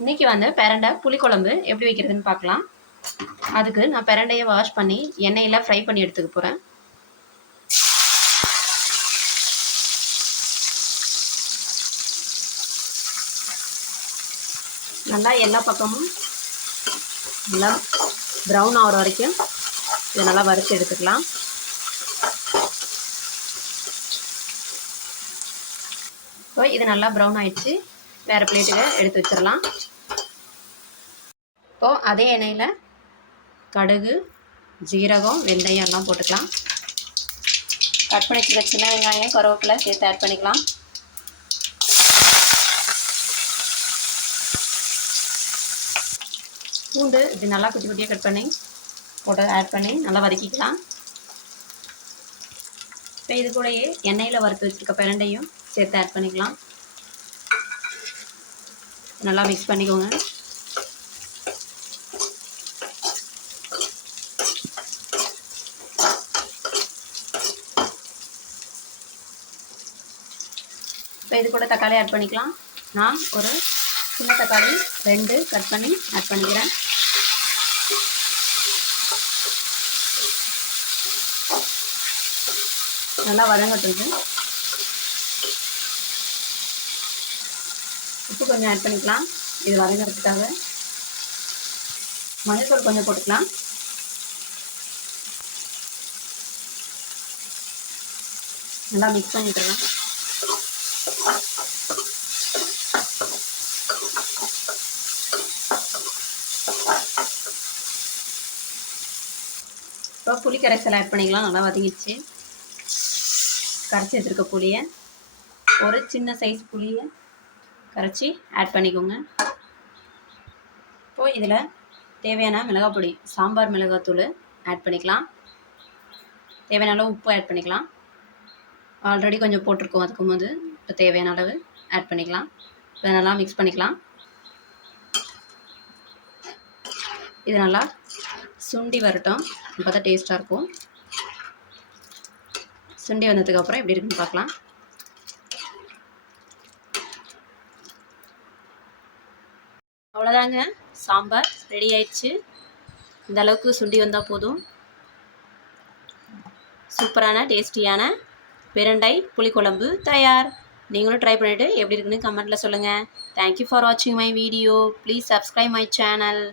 இன்றைக்கி வந்து பிரண்டை புளிக்குழம்பு எப்படி வைக்கிறதுன்னு பார்க்கலாம். அதுக்கு நான் பிரண்டையை வாஷ் பண்ணி எண்ணெயில் ஃப்ரை பண்ணி எடுத்துக்க போகிறேன். நல்லா எல்லா பக்கமும் நல்லா ப்ரௌன் ஆகிற வரைக்கும் இதை நல்லா வறுத்து எடுத்துக்கலாம். ஸோ இது நல்லா ப்ரௌன் ஆகிடுச்சு. வேறு பிளேட்டில் எடுத்து வச்சிடலாம். இப்போது அதே எண்ணெயில் கடுகு, ஜீரகம், வெந்தயம் எல்லாம் போட்டுக்கலாம். கட் பண்ணி வச்சுருக்க சின்ன வெங்காயம், கருவேப்பிலை சேர்த்து ஆட் பண்ணிக்கலாம். பூண்டு இது நல்லா குட்டி குட்டியாக கட் பண்ணி போட்டு ஆட் பண்ணி நல்லா வதக்கிக்கலாம். இப்போ இது கூடயே எண்ணெயில் வறுத்து வச்சுருக்க பிரண்டையும் சேர்த்து ஆட் பண்ணிக்கலாம். நல்லா மிக்ஸ் பண்ணிக்கோங்க. இப்போ இது கூட தக்காளி ஆட் பண்ணிக்கலாம். நான் ஒரு சின்ன தக்காளி 2 கட் பண்ணி ஆட் பண்ணிக்கிறேன். நல்லா வதங்கட்டுது. உப்பு கொஞ்சம் ஆட் பண்ணிக்கலாம் இது வதங்கிறதுக்காக. மஞ்சள்தூள் கொஞ்சம் போட்டுக்கலாம். நல்லா மிக்ஸ் பண்ணிக்கலாம். இப்போ புளி கரைசல் ஆட் பண்ணிக்கலாம். நல்லா வதங்கிடுச்சு. கரைச்சி வச்சுருக்க புளியை ஒரு சின்ன சைஸ் புளியை கரைச்சி ஆட் பண்ணிக்கோங்க. இப்போது இதில் தேவையான மிளகாய் பொடி, சாம்பார் மிளகாத்தூள் ஆட் பண்ணிக்கலாம். தேவையான அளவு உப்பு ஆட் பண்ணிக்கலாம். ஆல்ரெடி கொஞ்சம் போட்டிருக்கோம் அதுக்கும் போது. இப்போ தேவையான அளவு ஆட் பண்ணிக்கலாம். இதை நல்லா மிக்ஸ் பண்ணிக்கலாம். இது நல்லா சுண்டி வரட்டும். இப்போ தான் டேஸ்ட்டாக இருக்கும். சுண்டி வந்ததுக்கப்புறம் எப்படி இருக்குன்னு பார்க்கலாம். அவ்வளோதாங்க, சாம்பார் ரெடி ஆயிடுச்சு. இந்த அளவுக்கு சுண்டி வந்தால் போதும். சூப்பரான டேஸ்டியான பிரண்டை புளிக்குழம்பு தயார். நீங்களும் ட்ரை பண்ணிவிட்டு எப்படி இருக்குன்னு கமெண்ட்டில் சொல்லுங்கள். தேங்க்யூ ஃபார் வாட்சிங் my video. Please subscribe my channel.